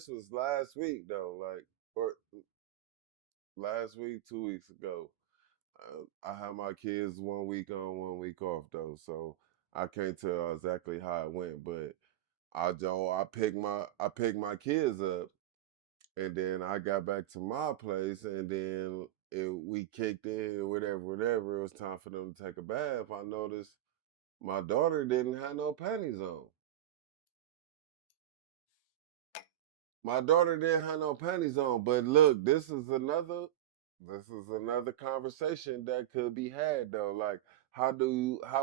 this was last week though, like or last week, 2 weeks ago. I had my kids 1 week on, 1 week off though, so I can't tell exactly how it went, but I picked my kids up, and then I got back to my place, and then we kicked in or whatever, whatever. It was time for them to take a bath. I noticed my daughter didn't have no panties on. My daughter didn't have no panties on, but look, this is another conversation that could be had though. Like, how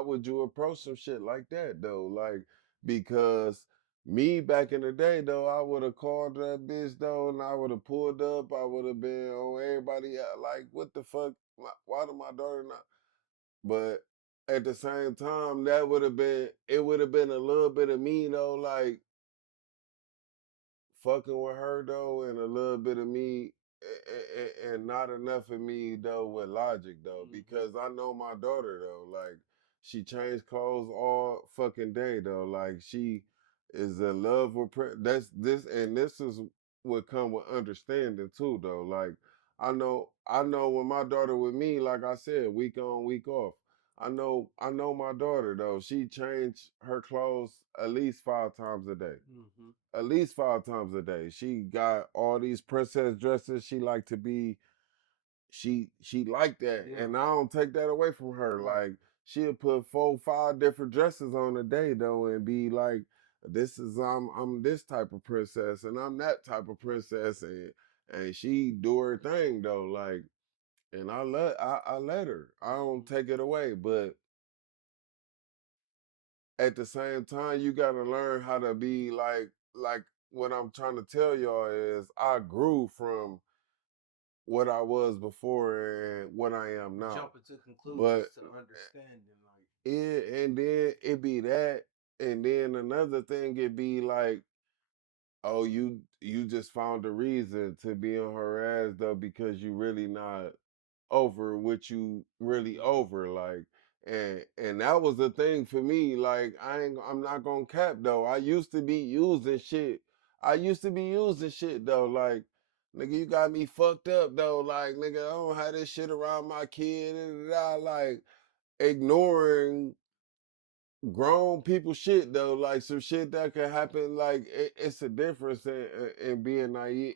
would you approach some shit like that though? Like, because me back in the day though, I would have called that bitch though, and I would have pulled up. I would have been on everybody like, what the fuck? Why did my daughter not? But at the same time, it would have been a little bit of me though, like fucking with her though, and a little bit of me, and not enough of me though with logic though, because I know my daughter though, like she changed clothes all fucking day though, like she is in love with that's this, and this is what come with understanding too though, like I know when my daughter with me, like I said, week on, week off. I know my daughter though. She changed her clothes at least 5 times a day, at least 5 times a day. She got all these princess dresses. She like to be she like that. Yeah. And I don't take that away from her. Right. Like she'll put 4, 5 different dresses on a day though and be like, this is I'm this type of princess and I'm that type of princess, and she do her thing though, like, and I let her. I don't take it away, but at the same time, you gotta learn how to be like what I'm trying to tell y'all is I grew from what I was before and what I am now. Jumping to conclusions But to understanding, like and then it be that, and then another thing it be like, oh, you just found a reason to be on her ass though because you really not over what you really over, like, and that was the thing for me, like I'm not gonna cap though, I used to be using shit though, like, nigga, you got me fucked up though, like, nigga, I don't have this shit around my kid and like ignoring grown people shit though, like some shit that could happen. Like it's a difference in being naive,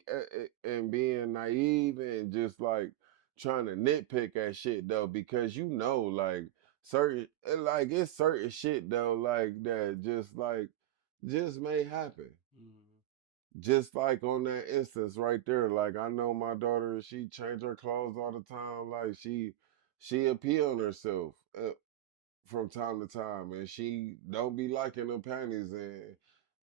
and being naive and just like trying to nitpick at shit though, because you know, like certain, like it's certain shit though, like that just may happen. Just like on that instance right there, like I know my daughter, she change her clothes all the time, like she appeal on herself. From time to time, and she don't be liking them panties,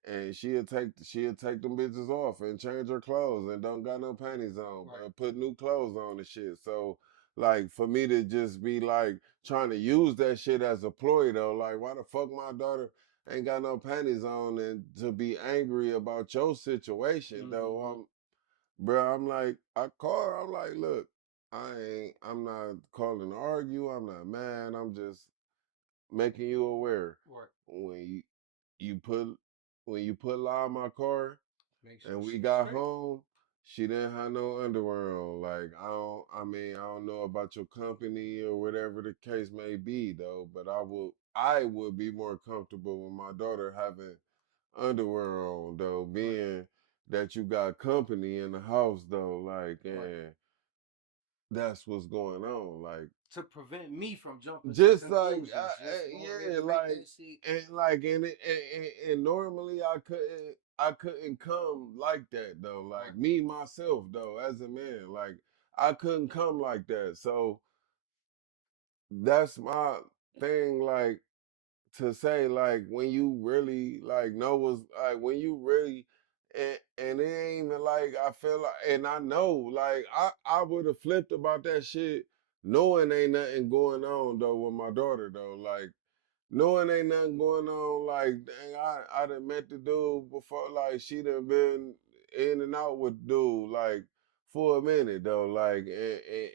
and she'll take them bitches off and change her clothes and don't got no panties on, right, but put new clothes on and shit. So like for me to just be like trying to use that shit as a ploy though, like why the fuck my daughter ain't got no panties on, and to be angry about your situation though, bro, I'm like, I'm like, look, I'm not calling to argue, I'm not mad, I'm just making you aware, right, when you put lie in my car make sure and we she's got straight. home, she didn't have no underwear on. Like I don't know about your company or whatever the case may be though, but I would be more comfortable with my daughter having underwear on though, Right. being that you got company in the house though, like, Right. and that's what's going on, like, To prevent me from jumping to just like conclusions, just go ahead yeah, and make like, that shit. and like, and normally I couldn't come like that though, Right. like me myself though as a man, like I couldn't come like that. So that's my thing, like, to say, like, when you really like know what's like, when you really, and it ain't even like I feel like, and I know, like, I would have flipped about that shit knowing ain't nothing going on though with my daughter though, like knowing ain't nothing going on, like, dang, I done met the dude before, like she done been in and out with dude like for a minute though, like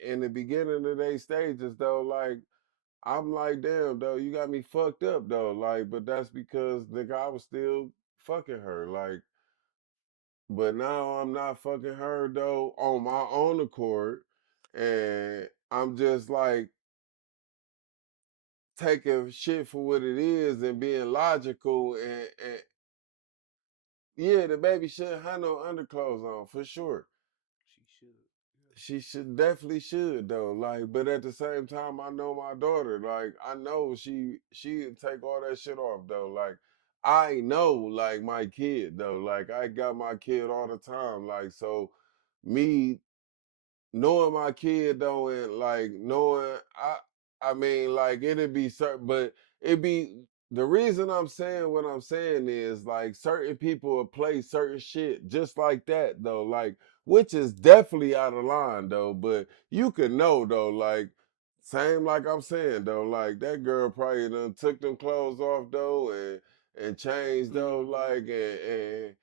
in the beginning of they stages though, like I'm like, damn, though, you got me fucked up, though. Like, but that's because the guy was still fucking her. Like, But now I'm not fucking her though on my own accord, and I'm just like taking shit for what it is and being logical and yeah, the baby shouldn't have no underclothes on for sure. She should. Yeah. She should definitely should though. Like, but at the same time, I know my daughter. Like, I know she take all that shit off though. Like, I know like my kid though. Like, I got my kid all the time. Like, so me knowing my kid though and like knowing I mean like it'd be certain but it be the reason I'm saying what I'm saying is like certain people will play certain shit just like that though, like which is definitely out of line though, but you can know though, like same like I'm saying though, like that girl probably done took them clothes off though and changed though, like and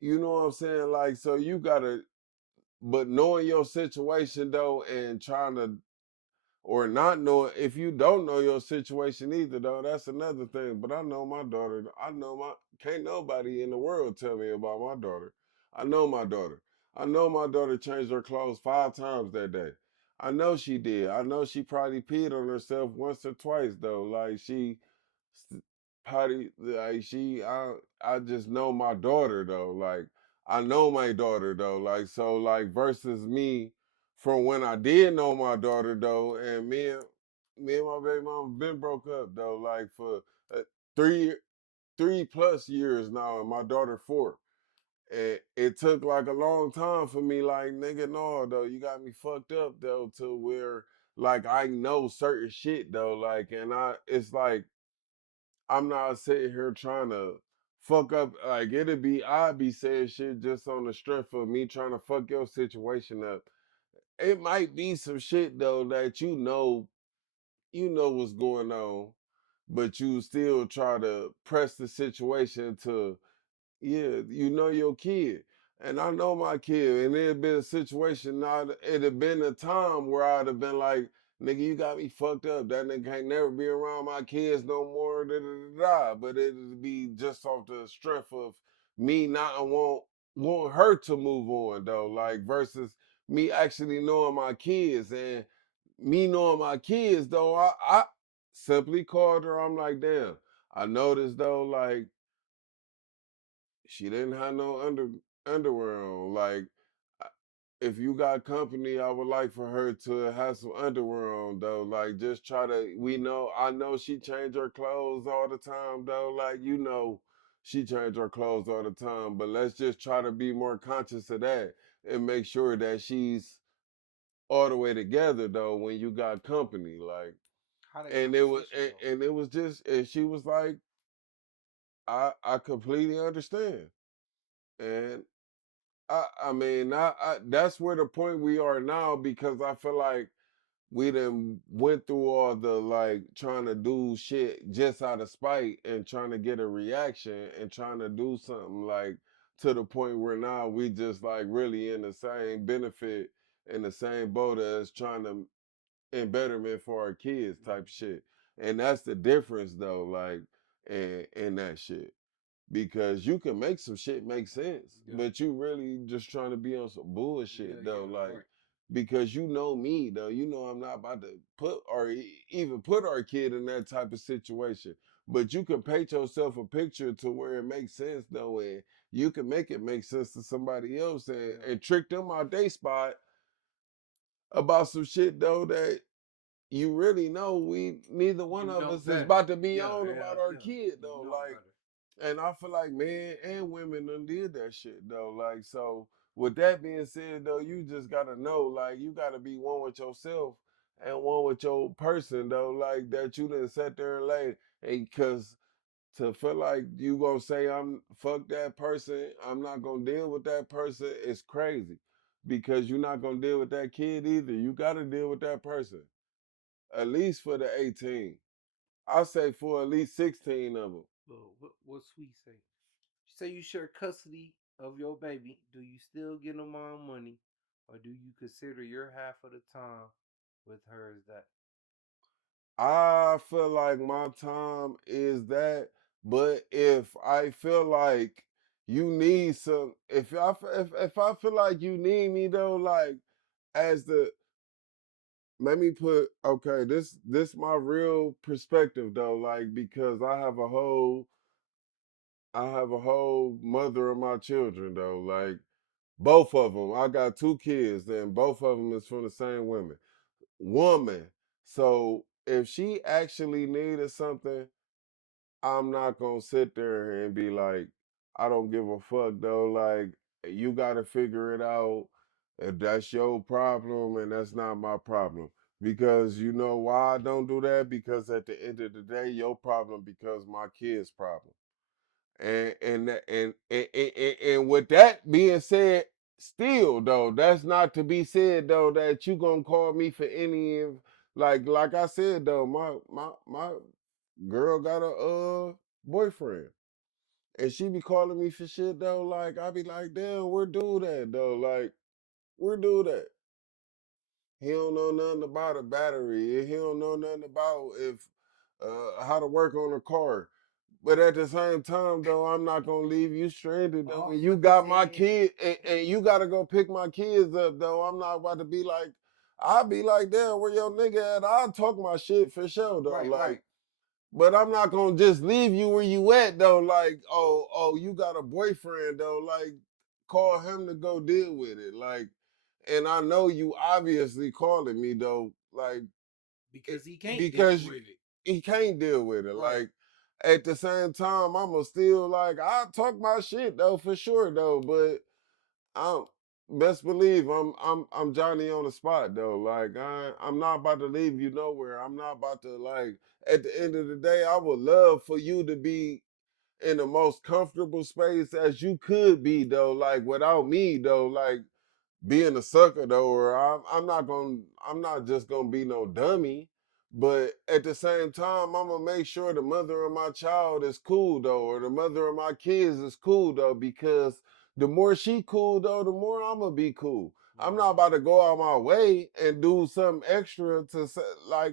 you know what I'm saying? Like so you gotta but knowing your situation though and trying to or not knowing if you don't know your situation either though, that's another thing. But I know my daughter. I know my can't nobody in the world tell me about my daughter. I know my daughter. I know my daughter changed her clothes 5 times that day. I know she did. I know she probably peed on herself once or twice though. Like she potty like I just know my daughter though. Like I know my daughter though. Like so like versus me from when I did know my daughter though, and me and my baby mama been broke up though, like for uh, 3+ years now, and my daughter 4. And it took like a long time for me, like nigga, no though, you got me fucked up though, to where like I know certain shit though, like, and it's like I'm not sitting here trying to fuck up. Like I'd be saying shit just on the strength of me trying to fuck your situation up. It might be some shit though that you know what's going on, but you still try to press the situation to yeah, you know your kid. And I know my kid. And it'd been a situation now, it'd have been a time where I'd have been like, nigga, you got me fucked up. That nigga can't never be around my kids no more. Da, da, da, da. But it'd be just off the strength of me not want her to move on though. Like versus me actually knowing my kids and me knowing my kids though, I simply called her. I'm like, damn, I noticed though, like she didn't have no underwear on. Like, if you got company, I would like for her to have some underwear on though. Like, just try to. I know she change her clothes all the time though. Like, she change her clothes all the time. But let's just try to be more conscious of that and make sure that she's all the way together though when you got company. Like, How that and it was conversation go? and it was just and she was like, I completely understand. And I mean, that's where the point we are now because I feel like we done went through all the like trying to do shit just out of spite and trying to get a reaction and trying to do something like to the point where now we just like really in the same benefit in the same boat as trying to in betterment for our kids type shit. And that's the difference though, like in that shit because you can make some shit make sense, Yeah. but you really just trying to be on some bullshit though, Yeah, like right. because you know me though, I'm not about to put or even put our kid in that type of situation. But you can paint yourself a picture to where it makes sense though, and you can make it make sense to somebody else Yeah. and trick them out they spot about some shit though that you really know we neither one You of know us is better. about to be Yeah, on yeah, about our yeah. kid You though. know Like better. and I feel like men and women done did that shit though. Like so with that being said though, you just gotta know, like you gotta be one with yourself and one with your person though, like that you didn't sit there and lay and cause to feel like you gonna say I'm fuck that person, I'm not gonna deal with that person, it's crazy. Because you're not gonna deal with that kid either. You gotta deal with that person. At least for the 18. I say for at least 16 of them. Well, what Sweet say? She say you share custody of your baby. Do you still get them on money, or do you consider your half of the time with her as that? I feel like my time is that, but if I feel like you need some. If I feel like you need me though, like as the let me put okay, this my real perspective though, like because I have a whole mother of my children though, like both of them. I got two kids, and both of them is from the same woman. So if she actually needed something, I'm not gonna sit there and be like, I don't give a fuck though. Like, you gotta figure it out. If that's your problem and that's not my problem. Because you know why I don't do that? Because at the end of the day, your problem becomes my kid's problem. And with that being said, still though, that's not to be said though that you gonna call me for any of like I said though, my girl got a boyfriend. And she be calling me for shit though. Like I be like, damn, where do that though? Like, where do that? He don't know nothing about a battery. He don't know nothing about if how to work on a car. But at the same time though, I'm not gonna leave you stranded though. All And you got my flipping kid and you gotta go pick my kids up though. I'm not about to be like I'll be like, damn, where your nigga at? I'll talk my shit for sure though. right, Like right. but I'm not gonna just leave you where you at though. Like, oh, you got a boyfriend though. Like, call him to go deal with it. Like, and I know you obviously calling me though. Like, Because he can't deal because with it. he can't deal with it. Right. Like, at the same time, I'ma still like I talk my shit though for sure though. But I'm best believe I'm Johnny on the spot though. Like I'm not about to leave you nowhere. I'm not about to like at the end of the day, I would love for you to be in the most comfortable space as you could be though, like without me though, like being a sucker though, or I'm not just gonna be no dummy. But at the same time, I'm gonna make sure the mother of my child is cool though, or the mother of my kids is cool though, because the more she cool though, the more I'm gonna be cool. I'm Right. not about to go out my way and do something extra to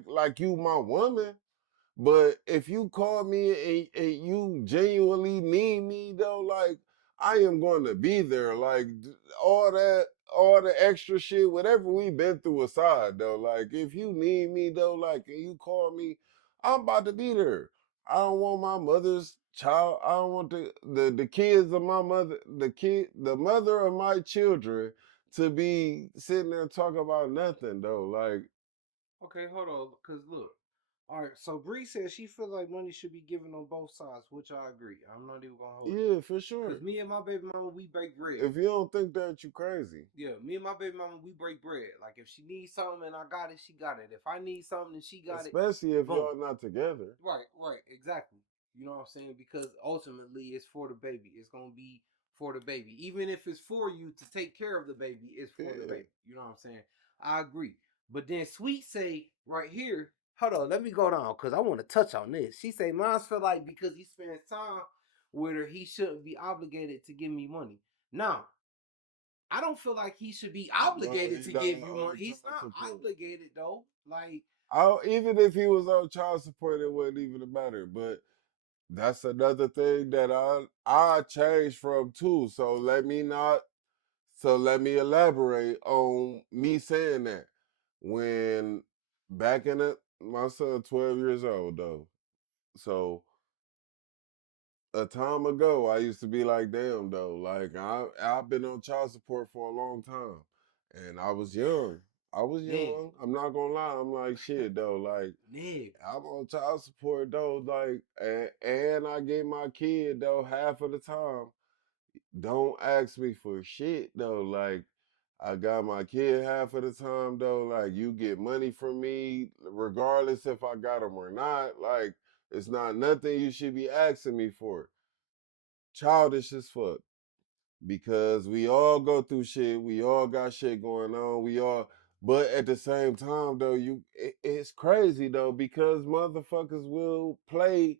like you my woman. But if you call me and you genuinely need me though, like I am going to be there. Like all that, all the extra shit, whatever we been through aside though. Like if you need me though, like and you call me, I'm about to be there. I don't want my mother's child. I don't want the kids of my mother, the mother of my children to be sitting there talking about nothing though. Like Okay, hold on. Cause look. All right. So Bree says she feels like money should be given on both sides, which I agree. I'm not even gonna hold you. yeah, for sure. Cause me and my baby mama, we break bread. If you don't think that, you crazy. Yeah, me and my baby mama, we break bread. Like if she needs something and I got it, she got it. If I need something and she got it, Especially if boom. y'all not together. Right, right, exactly. You know what I'm saying? Because ultimately it's for the baby. It's gonna be for the baby. Even if it's for you to take care of the baby, it's for the Yeah. baby. You know what I'm saying? I agree. But then Sweet say right here, hold on, let me go down because I want to touch on this. She say, Mine's feel like because he spends time with her, he shouldn't be obligated to give me money. Now, I don't feel like he should be Well, obligated he to got give you on money. He's child not support. obligated though. Like, Even if he was on child support, it wouldn't even matter. But that's another thing that I changed from too. So let me elaborate on me saying that. When back in it, my son 12 years old though. So a time ago, I used to be like, damn though, like I've been on child support for a long time, and I was young. I was nigga, young. I'm not gonna lie. I'm like shit though. Like nigga. I'm on child support though. Like and I get my kid though half of the time. Don't ask me for shit though. Like I got my kid half of the time though. Like you get money from me regardless if I got them or not. Like it's not nothing you should be asking me for. Childish as fuck because we all go through shit. We all got shit going on. But at the same time though, it's crazy though because motherfuckers will play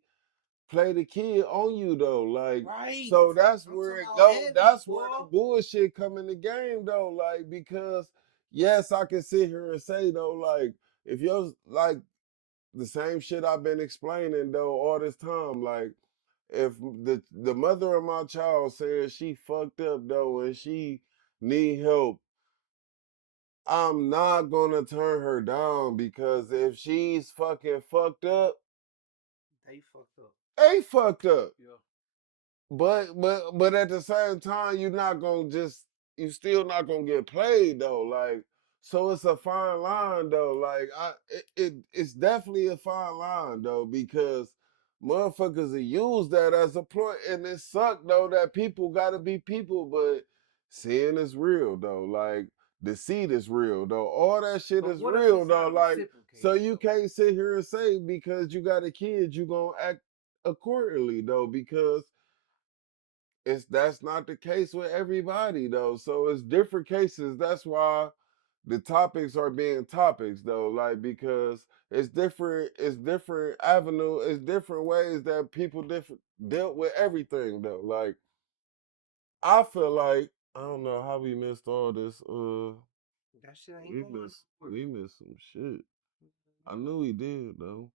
the kid on you though. Like Right. so that's I'm where talking it about go. heavy, That's where the boy. bullshit come in the game though. Like because yes, I can sit here and say though, like if you're like the same shit I've been explaining though all this time, like if the mother of my child says she fucked up though and she need help, I'm not gonna turn her down because if she's fucking fucked up, They fucked up. they fucked up. Yeah. But at the same time, you still not gonna get played though. Like so, it's a fine line though. Like it's definitely a fine line though because motherfuckers will use that as a ploy, and it suck though that people gotta be people, but sin is real though. Like deceit is real though. All that shit But is what if real it's though. not Like so, reciprocated you though? can't sit here and say because you got a kid, you gonna act accordingly though because that's not the case with everybody though. So it's different cases. That's why the topics are being topics though, like because it's different avenue, it's different ways that people different dealt with everything though. Like I feel like I don't know how we missed all this. That shit ain't going nowhere. We missed some shit. I knew we did though.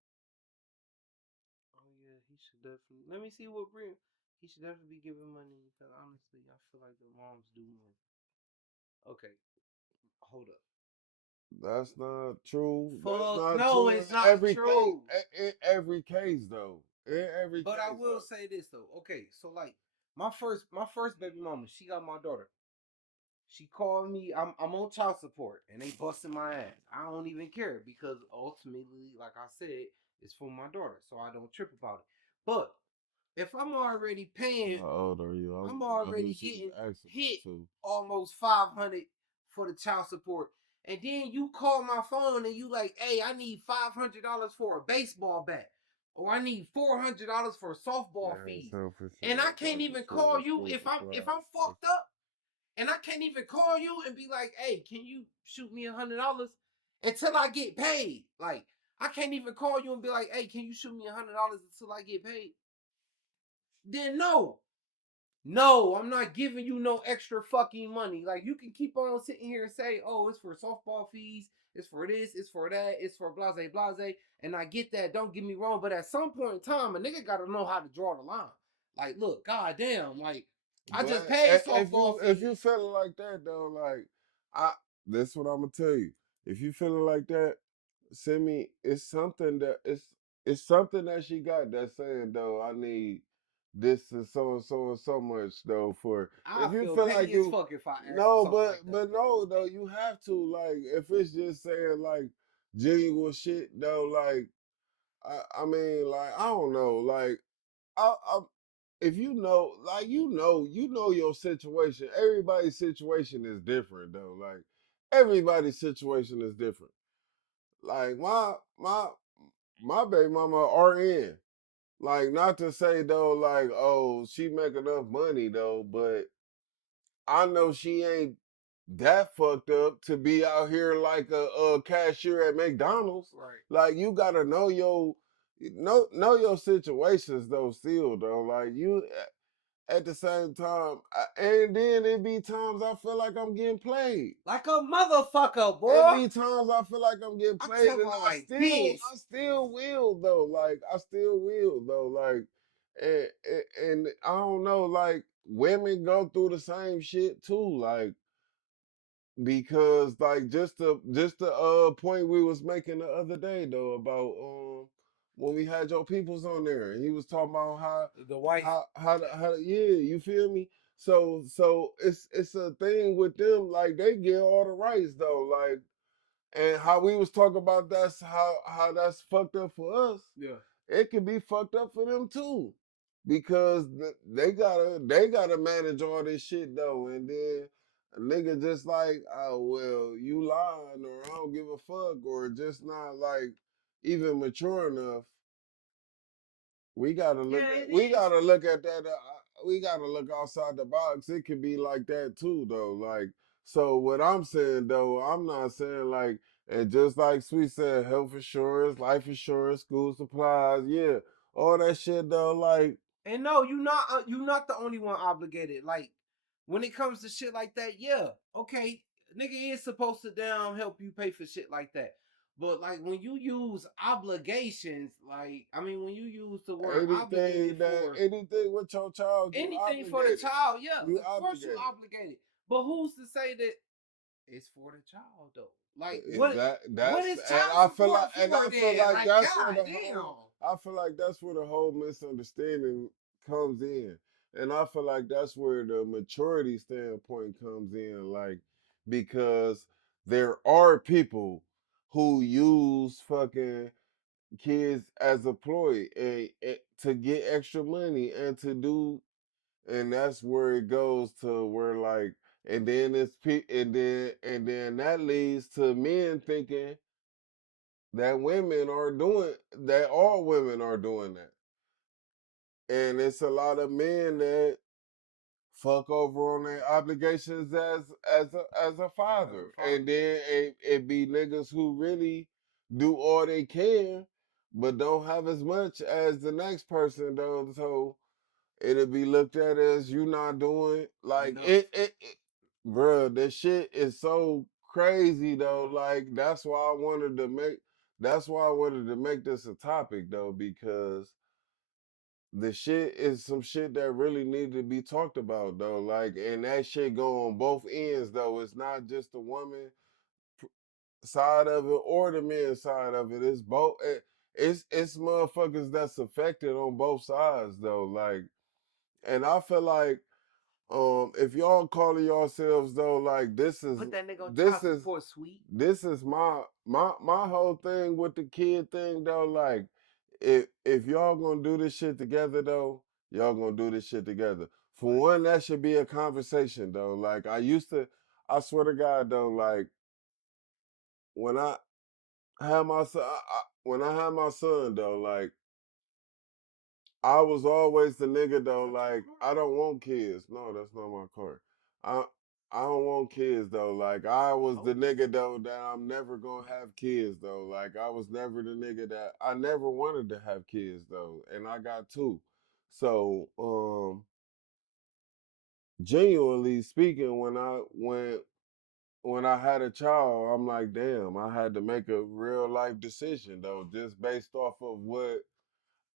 Oh yeah, he should definitely. Let me see what bring. He should definitely be giving money. Because honestly, I feel like the moms do more. Okay, hold up. That's not true. That's Fuck not no, true in it's not every case. true. In every case though. In every But case I will though. say this though. Okay, so like my first baby mama, she got my daughter. She called me. I'm on child support, and they busting my ass. I don't even care because ultimately, like I said, it's for my daughter, so I don't trip about it. But if I'm already paying, How old are you? I I'm know who already she was getting asking hit that to. almost 500 for the child support, and then you call my phone and you like, hey, I need $500 for a baseball bat, or I need $400 for softball Yeah, fees, so for and sure I can't about the even shit call with you school if I'm supplies. fucked up, and I can't even call you and be like, hey, can you shoot me $100 until I get paid? Like I can't even call you and be like, hey, can you shoot me $100 until I get paid? Then no. No, I'm not giving you no extra fucking money. Like you can keep on sitting here and say, "Oh, it's for softball fees, it's for this, it's for that, it's for blase blase," and I get that. Don't get me wrong, but at some point in time, a nigga gotta know how to draw the line. Like, look, goddamn, like I just But paid if softball you fees. feeling like that though, like I this what I'm gonna tell you. If you feeling like that, send me. It's something that she got that's saying though. I need this and so much though for I if you feel feel like petty as you fuck if I ask for no, something like that. but no though you have to like if it's just saying like genuine shit though like I mean like I don't know like I if you know, like you know your situation. Everybody's situation is different though. Like everybody's situation is different. Like my baby mama RN. Like not to say though, like oh she make enough money though, but I know she ain't that fucked up to be out here like a cashier at McDonald's. Right. Like you gotta know your situations though. Still though, like you at the same time, and then it be times I feel like I'm getting played. Like a motherfucker, It boy. be times I feel like I'm getting I played, tell and her like this. I still will though. Like I still will though. Like, and I don't know. Like women go through the same shit too. Like because like just the point we was making the other day though about when we had your peoples on there and he was talking about The wife. how yeah you feel me so it's a thing with them like they get all the rights though like and how we was talking about that's how that's fucked up for us Yeah. it can be fucked up for them too because they gotta manage all this shit though and then a nigga just like oh well you lying or I don't give a fuck or just not like even mature enough Yeah, it we is. gotta look at that we gotta look outside the box it could be like that too though like so what I'm saying though I'm not saying like and just like Sweet said health insurance life insurance school supplies yeah all that shit though like And no, you not the only one obligated. Like when it comes to shit like that, yeah, okay, nigga is supposed to down help you pay for shit like that. But like when you use obligations, like I mean, when you use the word obligated Anything that for anything with your child, you anything for the obligated. child, yeah, You of course you obligated. obligated. But who's to say that it's for the child though? Like Is that what that's is child support and for I feel then? like Like that's where god the damn. whole I feel like that's where the whole misunderstanding comes in. And I feel like that's where the maturity standpoint comes in, like because there are people who use fucking kids as a ploy and to get extra money and to do, and that's where it goes to where like, and then and then that leads to men thinking that women are doing that, all women are doing that, and it's a lot of men that fuck over on their obligations as a father, and then it be niggas who really do all they can but don't have as much as the next person though, so it'll be looked at as you not doing like Enough. bruh, this shit is so crazy though. Like that's why I wanted to make this a topic though, because the shit is some shit that really need to be talked about though. Like, and that shit go on both ends though. It's not just the woman side of it or the men side of it. It's both. It's motherfuckers that's affected on both sides though. Like, and I feel like if y'all calling yourselves though, like Put that nigga on this child is support, sweet. this is my whole thing with the kid thing though. Like, if y'all gonna do this shit together though, y'all gonna do this shit together. For one, that should be a conversation though. Like I swear to God though, like when I had my son, when I had my son though, like I was always the nigga though, like I don't want kids. No, that's not my car. I I don't want kids though. Like I was the nigga though that I'm never gonna have kids though. Like I was never the nigga that I never wanted to have kids though, and I got two. So genuinely speaking, when I had a child, I'm like, damn, I had to make a real life decision though, just based off of what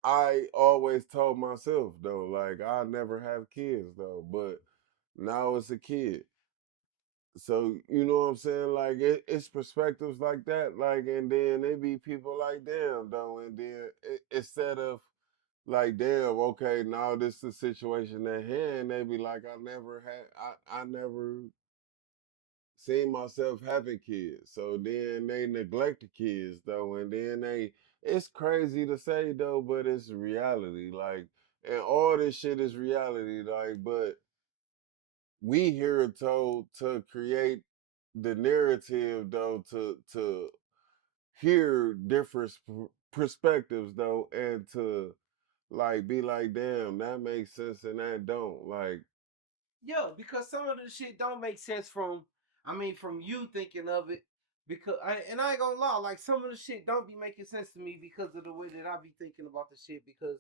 I always told myself though, like I never have kids though, but now it's a kid. So you know what I'm saying? Like it's perspectives like that, like, and then they be people like damn though, and then instead of like damn, okay, now this is the situation at hand, they be like I never seen myself having kids. So then they neglect the kids though, and then it's crazy to say though, but it's reality. Like, and all this shit is reality. Like, but we here told to create the narrative though, to hear different perspectives though, and to like be like, damn, that makes sense and that don't. Like, Yeah, because some of the shit don't make sense from you thinking of it. And I ain't gonna lie, like some of the shit don't be making sense to me because of the way that I be thinking about the shit. Because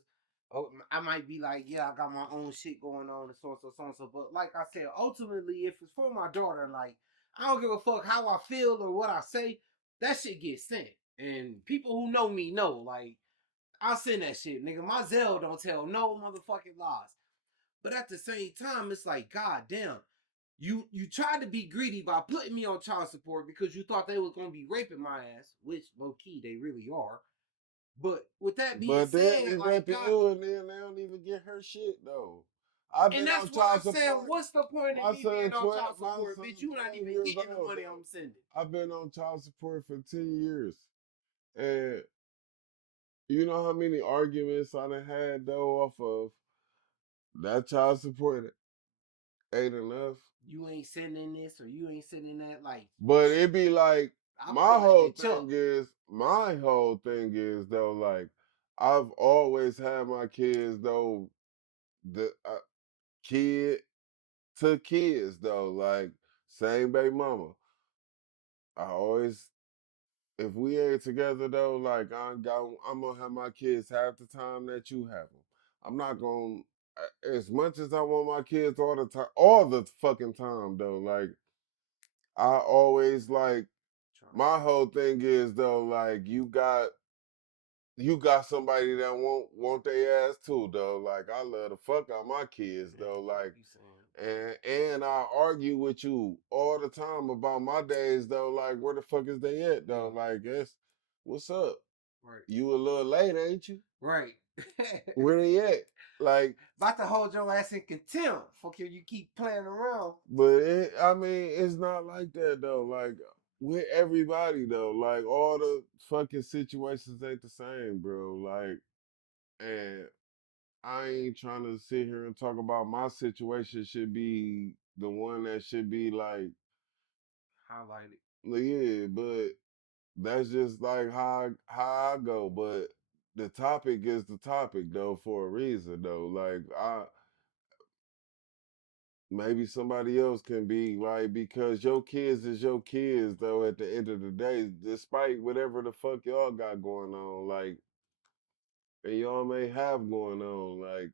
I might be like, yeah, I got my own shit going on and so and so, so and so. But like I said, ultimately, if it's for my daughter, like I don't give a fuck how I feel or what I say, that shit gets sent. And people who know me know, like I'll send that shit, nigga. My Zelle don't tell no motherfucking lies. But at the same time, it's like, god damn, you tried to be greedy by putting me on child support because you thought they was gonna be raping my ass, which low key they really are. But with that being but they said, be like raping God, you and then they don't even get her shit though. I've and been that's on why I'm child saying, support. what's the point in me being on child My support, son bitch? You not 12 even years getting the old money though. I'm sending. I've been on child support for 10 years. And you know how many arguments I done had though off of that child support ain't enough. You ain't sending this or you ain't sending that. Like, But it be like I feel like they took. my whole thing is though, like I've always had my kids though, the kid to kids though, like same baby mama. I always, if we ain't together though, like I'm gonna have my kids half the time that you have them. I'm not gonna, as much as I want my kids all the time, all the fucking time though. Like I always like my whole thing is though, like you got somebody that want their ass too though. Like I love the fuck out my kids though. Like and I argue with you all the time about my days though. Like where the fuck is they at though? Like what's up? Right. You a little late, ain't you? Right. Where they at? Like about to hold your ass in contempt for you keep playing around. But I mean, it's not like that though. Like with everybody though, like all the fucking situations ain't the same, bro. Like, and I ain't trying to sit here and talk about my situation should be the one that should be like highlighted. Yeah, but that's just like how I go. But the topic is the topic though for a reason though. Like maybe somebody else can be like, because your kids is your kids though at the end of the day, despite whatever the fuck y'all got going on, like, and y'all may have going on, like,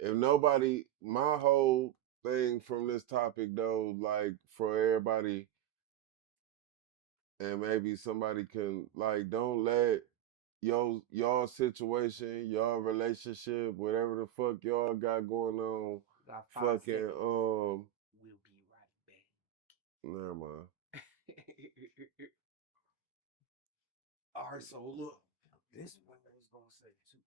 if nobody, my whole thing from this topic though, like for everybody, and maybe somebody can like, don't let y'all situation, y'all relationship, whatever the fuck y'all got going on, fucking We'll be right back. Never mind. All right, so look, this is what I was gonna say too.